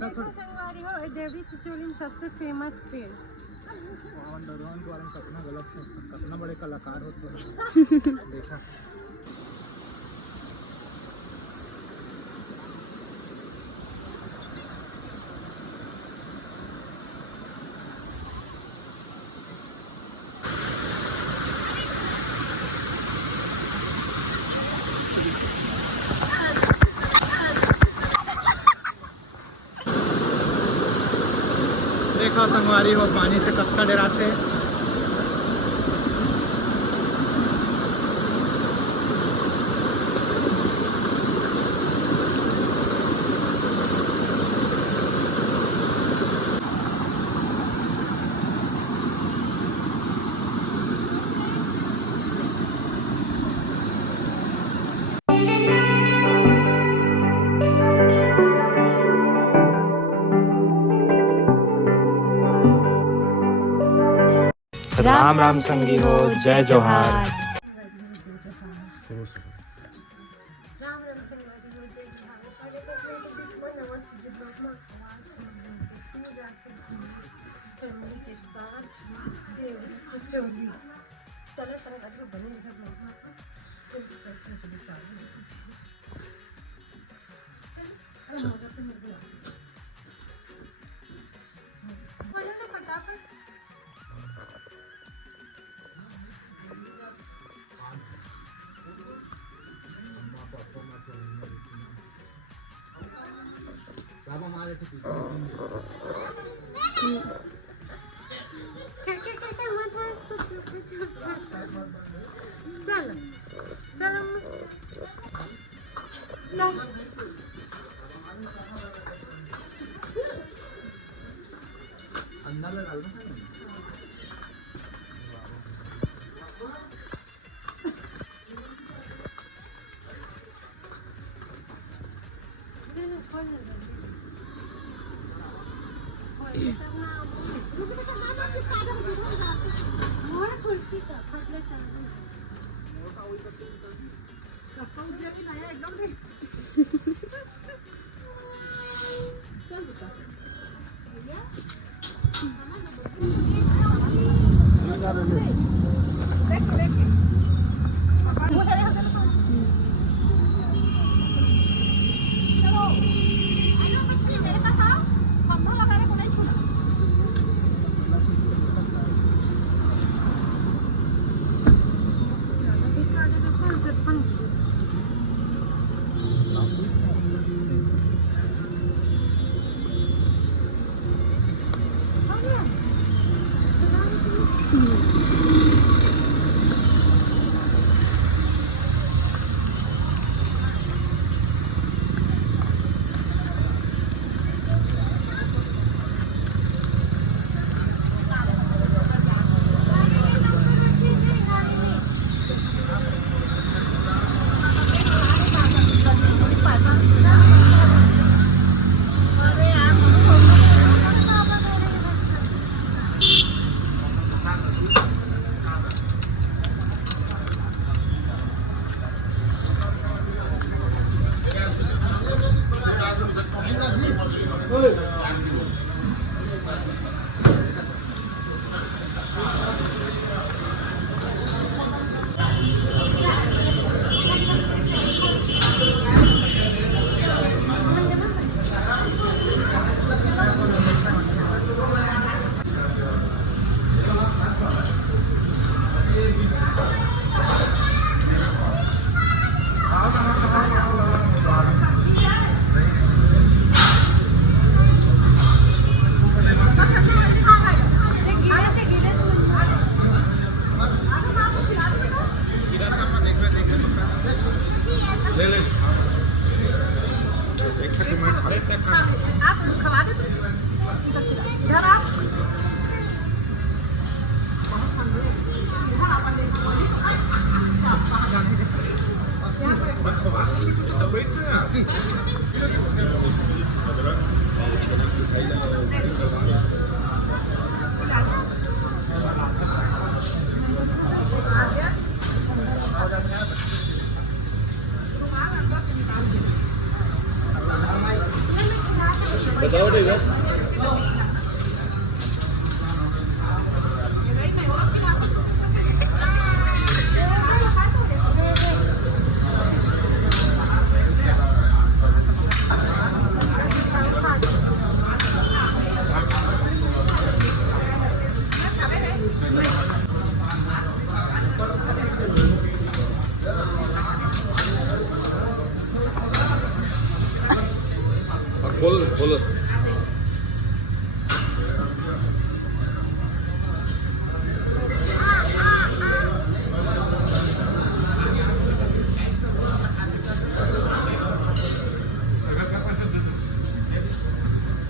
संगवारी हो देवरी चिचोली में सबसे फेमस पेड़ कतना गलत कतना बड़े कलाकार होते हैं देखा देखा संगवारी हो पानी से कत्ता डराते हैं। राम राम संगी हो, जय जोहार। राम राम संगवारी हो जय फैमिली के साथ देवरी चिचोली चलो तरह तरह बने रहे ब्लॉग में चलते शुरू चालू बोलो ना फटाफट चलो चलो अंदर लगा लो खोल खोल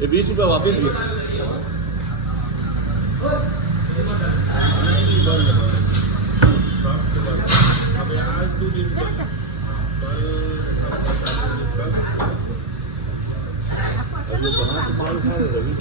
ये 20 रुपया वापिस दिए। अब लोग कहाँ से माल खा रहे रवि?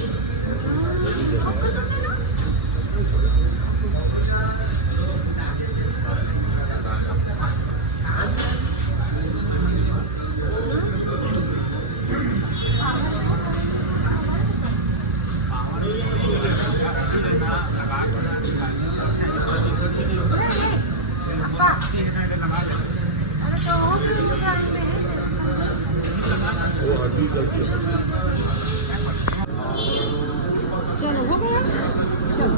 वो हड्डी चलती है। चलो हो गया चलो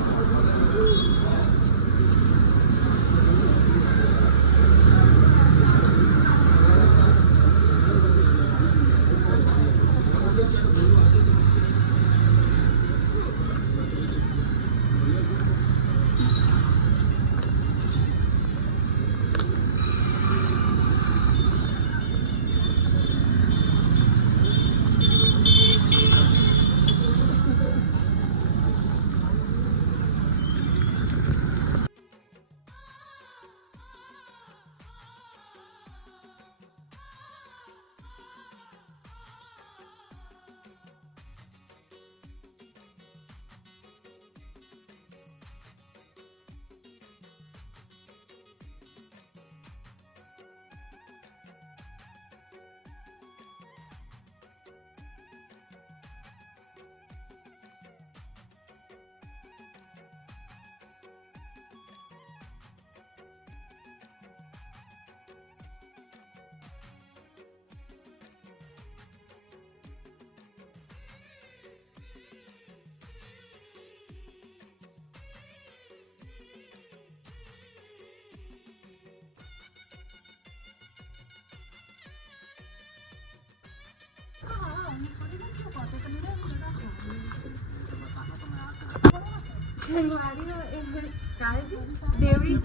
देवरी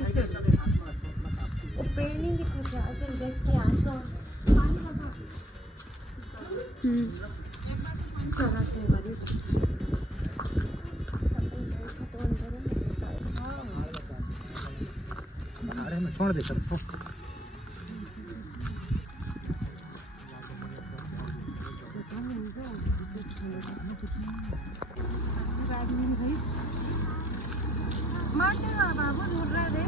पेंटिंग छोड़ दे सर बाबू ढूंढ रहे थे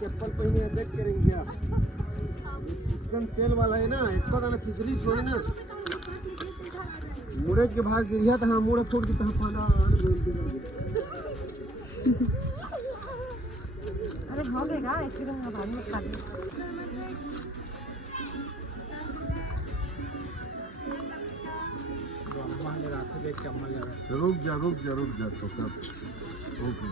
चप्पल पहने देख करेंगे क्या चिकन तेल वाला है ना, एक दाना खिचड़ी सोने ना मुड़े के भाग गिरिया तो हाँ मुड़े फूट के पाना। अरे हो गएगा ऐसे रंग बाद में खा ले। रुक जा तो सब ओके।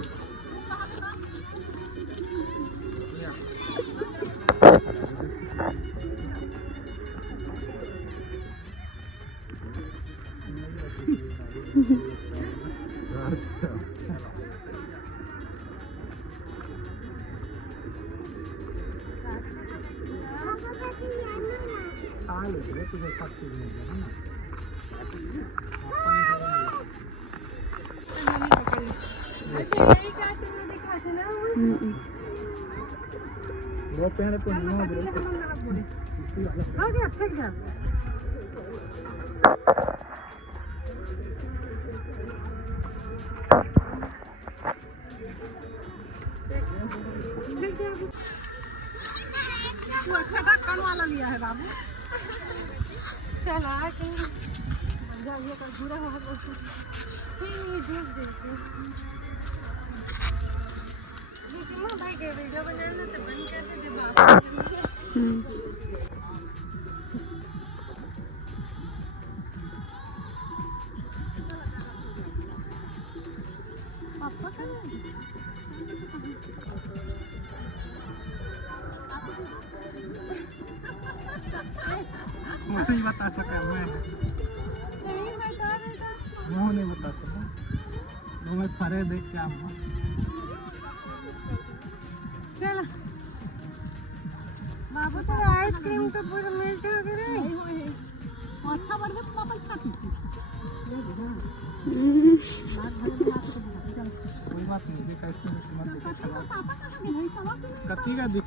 वो पेड़ पे नहीं हो रहा हो गया फेंक दे। तू अच्छा ढक्कन वाला लिया है बाबू। चला कहीं जाइए कर बुरा होगा तो देख देते लेकिन भाई के वीडियो बनाना तो बंद कर दे बाबू। पापा नहीं बता सका मैं, नहीं बता सका। तो मैं फरे देख के आऊँगा। चलो बाबू तो आइसक्रीम तो पूरा मिलते हो गए रे। अच्छा बढ़ गया पापा खाती थी। कोई बात नहीं, देख कैसे कती का दिख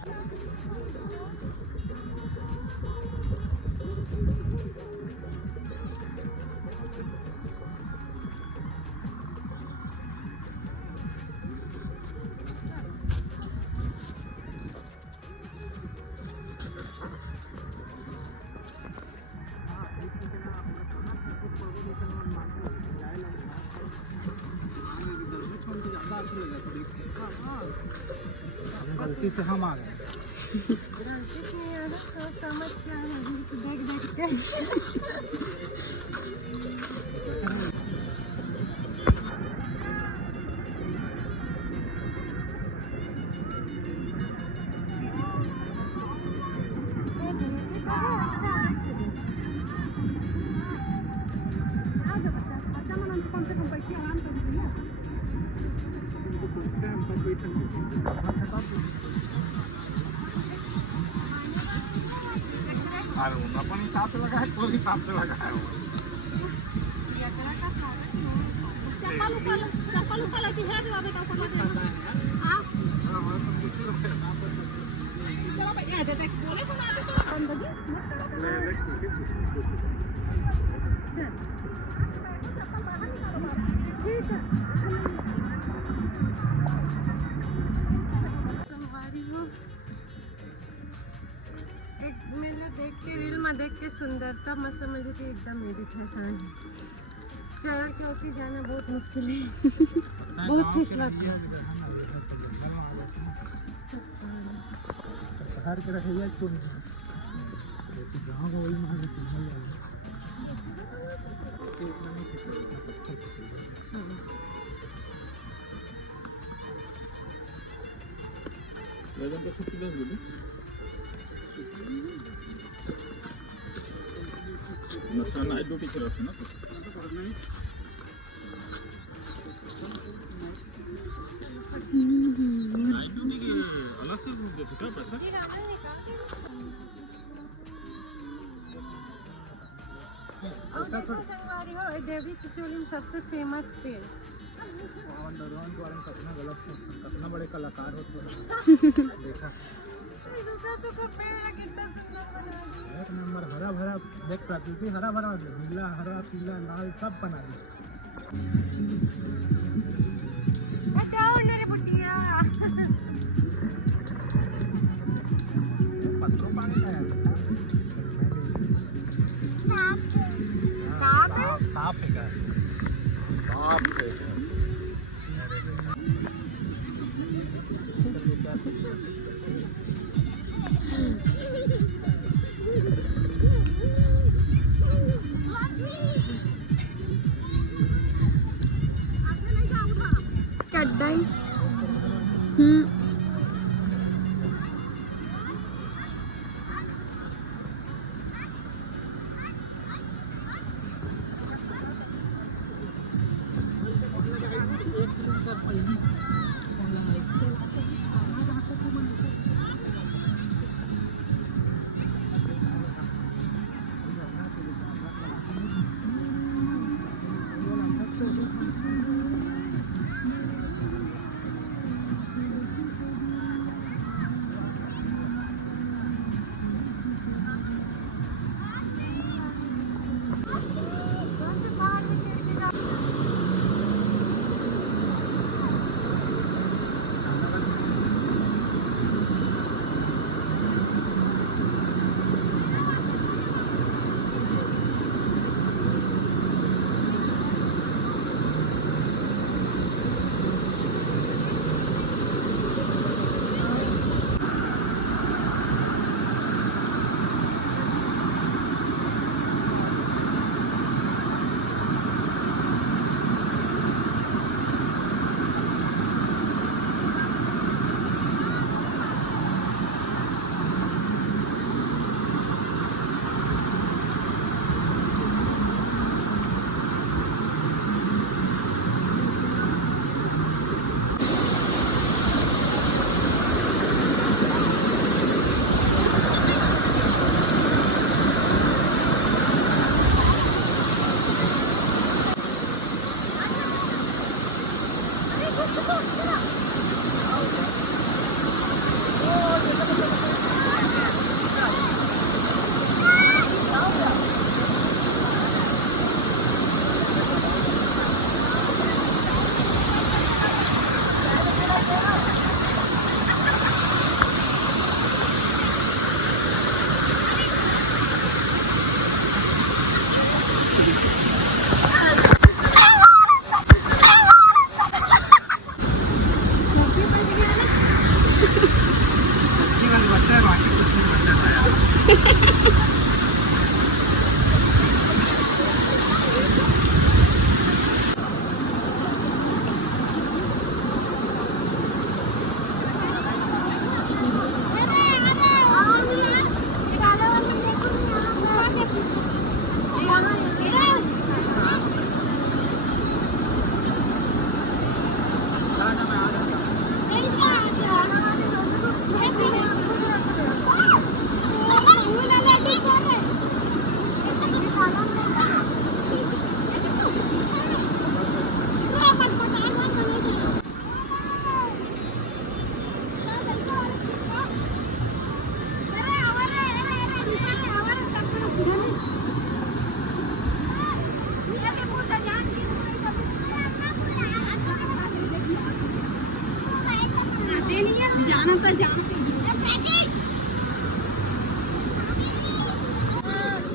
गलती से हम आ गए। गलती से नहीं आ रहा तो समझ क्या है देख देख के। अपन हिसाब से लगा है, कोई हिसाब से लगा है। मैंने देख के रील में देख के सुंदरता मैं समझी कि एकदम मेरी फैशन है। चल क्योंकि जाना बहुत मुश्किल है। बहुत फिसला शहर के रखिए क्यों गाँव को वही मांगे नाइट ड्यूटी कर रहे ना अलग से क्या पैसा संगवारी हो देवी चिचोली में सबसे फेमस पेड़। कितना बड़े कलाकार होते देखा एक नंबर हरा भरा देख प्रकृति हरा भरा नीला हरा पीला लाल सब बना पत्थरों पानी साफ है का बाप रे कड्डाई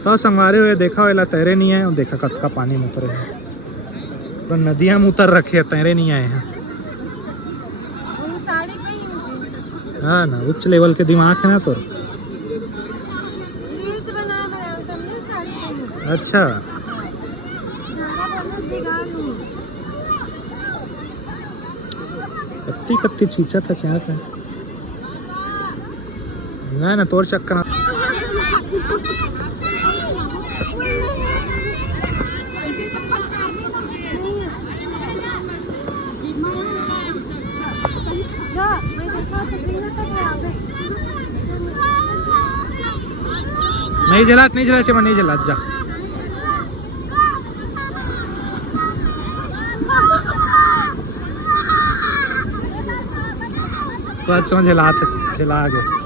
तो संगवारे हुए देखा वेला तैरे नहीं आए और देखा कतका पानी में उतरे हैं तो नदियां में उतर रखे हैं तैरे नहीं आए हैं। साड़ी पहनी हाँ ना उच्च लेवल के दिमाग है ना तो। रील्स बना रहा हूं सबने साड़ी पहनी अच्छा धारा बोलना बिगाड़ लूं कत्ती कत्ती चीचा था क्या था ना ना तोर चक्कर नहीं जलात चमा नहीं जलात जा सच में जला गए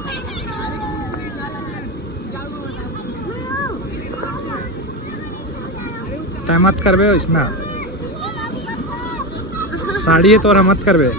तय मत करबे इसना साड़ी है तो मत करबे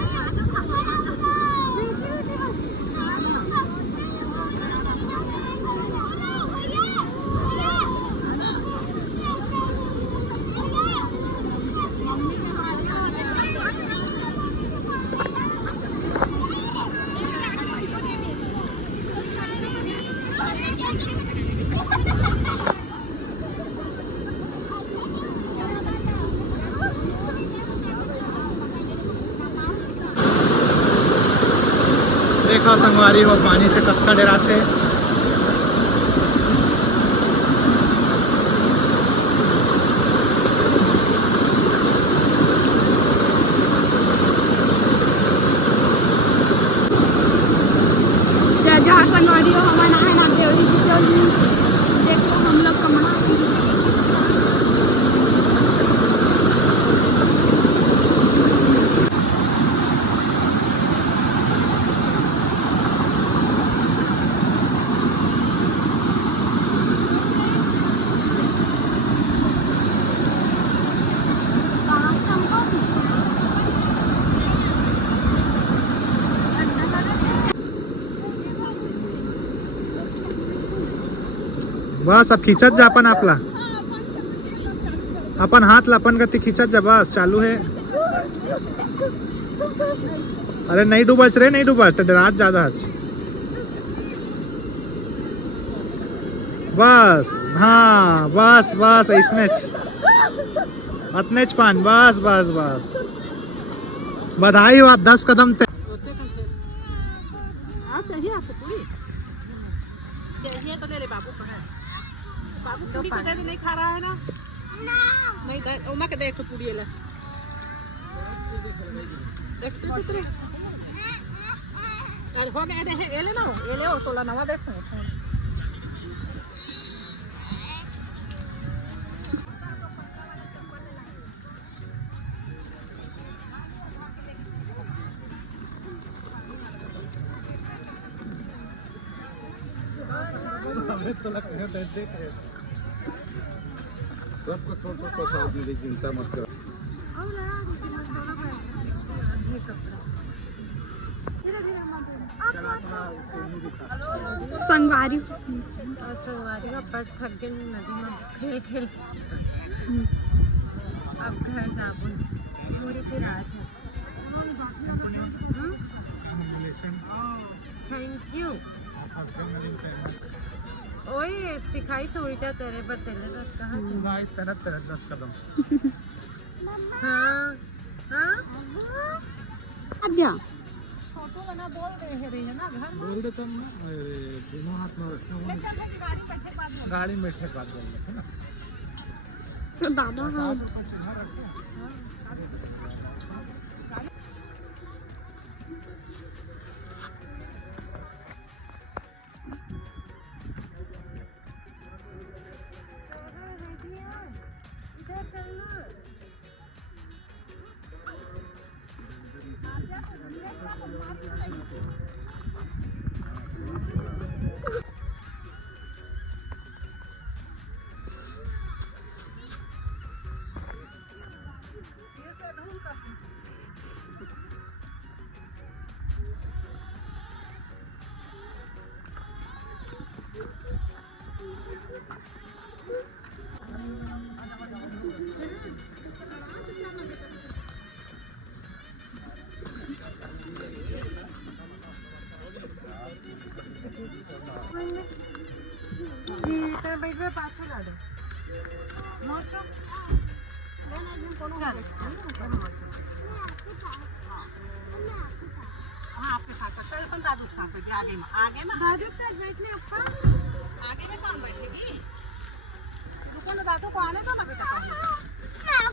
देखा संगवारी हो पानी से कत्ता डराते। जहाँ संगवारी हो हमारा है ना देवरी जी चली देखो हम लोग कमरा बस अब खिंचत जा अपन आपला अपन हाथ ला अपन गति खिंचत जा बस चालू है। अरे नहीं डूबच रे नहीं डूबच तो डरात ज्यादा हच बस हाँ बस बस ऐसनेच अतनेच पान बस बस बस बधाई हो आप 10 कदम ते चाहिए आपको पूरी चाहिए तो ले ले बाबू पढ़ा बाबू पूरी को दे दे नहीं खा रहा है ना नहीं दे ओमा के दे एक पूरी ले देख तू कितने अरे हो गया दे ये ले ना ये ले और तोला नवा देख सबको थोड़ा थोड़ा दीदी चिंता मत करो। संगवारी संगवारी का बट थक गए नदी में खेल खेल अब घर जाबुन पूरी की रात है। थैंक यू ओए सिखाई से उल्टा तेरे पर तेरे रस कहाँ गाइस तरह तरह 10 कदम हाँ हाँ आद्या फोटो बना बोल रहे हैं ना घर बोल देता हूँ ना अरे दोनों हाथ में रखना गाड़ी में बैठे बात बोल रहे थे ना तो दादा हाँ बैठ में पाछो ला दो नोचो लेना दिन कोनो चल हां आपके साथ चल अपन दादू के साथ बैठ आगे में दादू के साथ बैठने अपन आगे में कौन बैठेगी रुको ना दादू को आने दो